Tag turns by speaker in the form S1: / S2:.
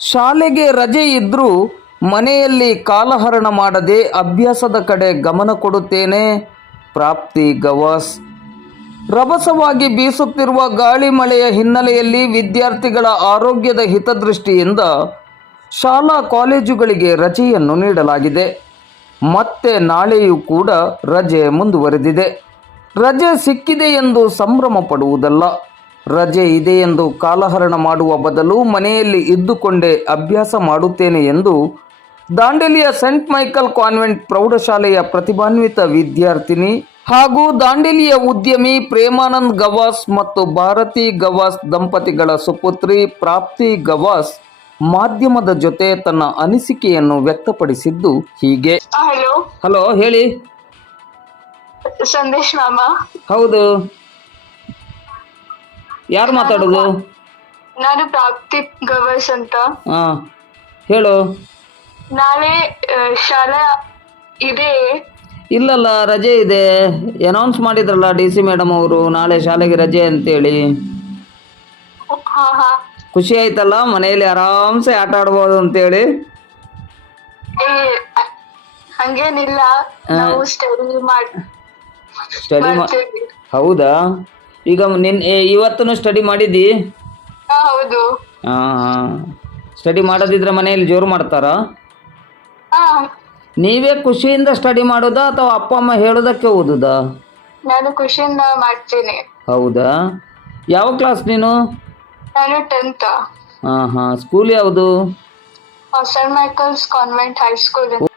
S1: ಶಾಲೆಗೆ ರಜೆ ಇದ್ದರೂ ಮನೆಯಲ್ಲಿ ಕಾಲಹರಣ ಮಾಡದೆ ಅಭ್ಯಾಸದ ಕಡೆ ಗಮನ ಕೊಡುತ್ತೇನೆ. ಪ್ರಾಪ್ತಿ ಗವಾಸ್. ರಭಸವಾಗಿ ಬೀಸುತ್ತಿರುವ ಗಾಳಿ ಮಳೆಯ ಹಿನ್ನೆಲೆಯಲ್ಲಿ ವಿದ್ಯಾರ್ಥಿಗಳ ಆರೋಗ್ಯದ ಹಿತದೃಷ್ಟಿಯಿಂದ ಶಾಲಾ ಕಾಲೇಜುಗಳಿಗೆ ರಜೆಯನ್ನು ನೀಡಲಾಗಿದೆ. ಮತ್ತೆ ನಾಳೆಯೂ ಕೂಡ ರಜೆ ಮುಂದುವರೆದಿದೆ. ರಜೆ ಸಿಕ್ಕಿದೆ ಎಂದು ಸಂಭ್ರಮ ಪಡುವುದಲ್ಲ. ರಜೆ ಇದೆ ಎಂದು ಕಾಲಹರಣ ಮಾಡುವ ಬದಲು ಮನೆಯಲ್ಲಿ ಇದ್ದುಕೊಂಡೇ ಅಭ್ಯಾಸ ಮಾಡುತ್ತೇನೆ ಎಂದು ದಾಂಡೇಲಿಯ ಸೆಂಟ್ ಮೈಕಲ್ ಕಾನ್ವೆಂಟ್ ಪ್ರೌಢಶಾಲೆಯ ಪ್ರತಿಭಾನ್ವಿತ ವಿದ್ಯಾರ್ಥಿನಿ ಹಾಗೂ ದಾಂಡೇಲಿಯ ಉದ್ಯಮಿ ಪ್ರೇಮಾನಂದ್ ಗವಾಸ್ ಮತ್ತು ಭಾರತಿ ಗವಾಸ್ ದಂಪತಿಗಳ ಸುಪುತ್ರಿ ಪ್ರಾಪ್ತಿ ಗವಾಸ್ ಮಾಧ್ಯಮದ ಜೊತೆ ತನ್ನ ಅನಿಸಿಕೆಯನ್ನು ವ್ಯಕ್ತಪಡಿಸಿದ್ದು ಹೀಗೆ.
S2: ಹಲೋ
S1: ಹಲೋ ಹೇಳಿ.
S2: ಸಂದೇಶ್ ಮಾಮ.
S1: ಹೌದು. ಯಾರು ಮಾತಾಡೋದು?
S2: ನಾನು ಪ್ರಾಪ್ತಿ ಗವಸ್ ಅಂತ.
S1: ಹಾಂ ಹೇಳು.
S2: ನಾಳೆ ಶಾಲೆ ಶಾಲಾ ಇದೆ.
S1: ಇಲ್ಲಲ್ಲ ರಜೆ ಇದೆ. ಅನೌನ್ಸ್ ಮಾಡಿದ್ರಲ್ಲ ಡಿ ಸಿ ಮೇಡಮ್ ಅವರು ನಾಳೆ ಶಾಲೆಗೆ ರಜೆ ಅಂತೇಳಿ.
S2: ಹಾ ಹಾ.
S1: ಖುಷಿ ಆಯ್ತಲ್ಲ ಮನೆಯಲ್ಲಿ ಆರಾಮ್ಸೆ ಆಟ ಆಡ್ಬೋದು ಅಂತೇಳಿ?
S2: ಏ ಹಂಗೇನಿಲ್ಲ. ನಾವು ಸ್ಟಡಿ ಮಾಡ್
S1: ಸ್ಟಡಿ ಮಾ
S2: ಮಾಡ್ತೀವಿ.
S1: ಹೌದಾ? ಈಗ ನಿನ್ ಇವತ್ತೂ ಸ್ಟಡಿ ಮಾಡಿದ್ದಿ?
S2: ಹಾ ಹೌದು.
S1: ಹಾಂ ಸ್ಟಡಿ ಮಾಡೋದಿದ್ರೆ ಮನೆಯಲ್ಲಿ ಜೋರು ಮಾಡ್ತಾರಾ?
S2: ಹಾ.
S1: ನೀವೇ ಖುಷಿಯಿಂದ ಸ್ಟಡಿ ಮಾಡೋದಾ ಅಥವಾ ಅಪ್ಪ ಅಮ್ಮ ಹೇಳೋದಕ್ಕೆ ಓದುದಾ?
S2: ನಾನು ಖುಷಿಯಿಂದ ಮಾಡ್ತೀನಿ.
S1: ಹೌದಾ? ಯಾವ ಕ್ಲಾಸ್ ನೀನು?
S2: ನಾನು ಟೆಂತ್
S1: ಹಾಂ ಹಾಂ. ಸ್ಕೂಲ್ ಯಾವುದು?
S2: Scent Michaels convent high school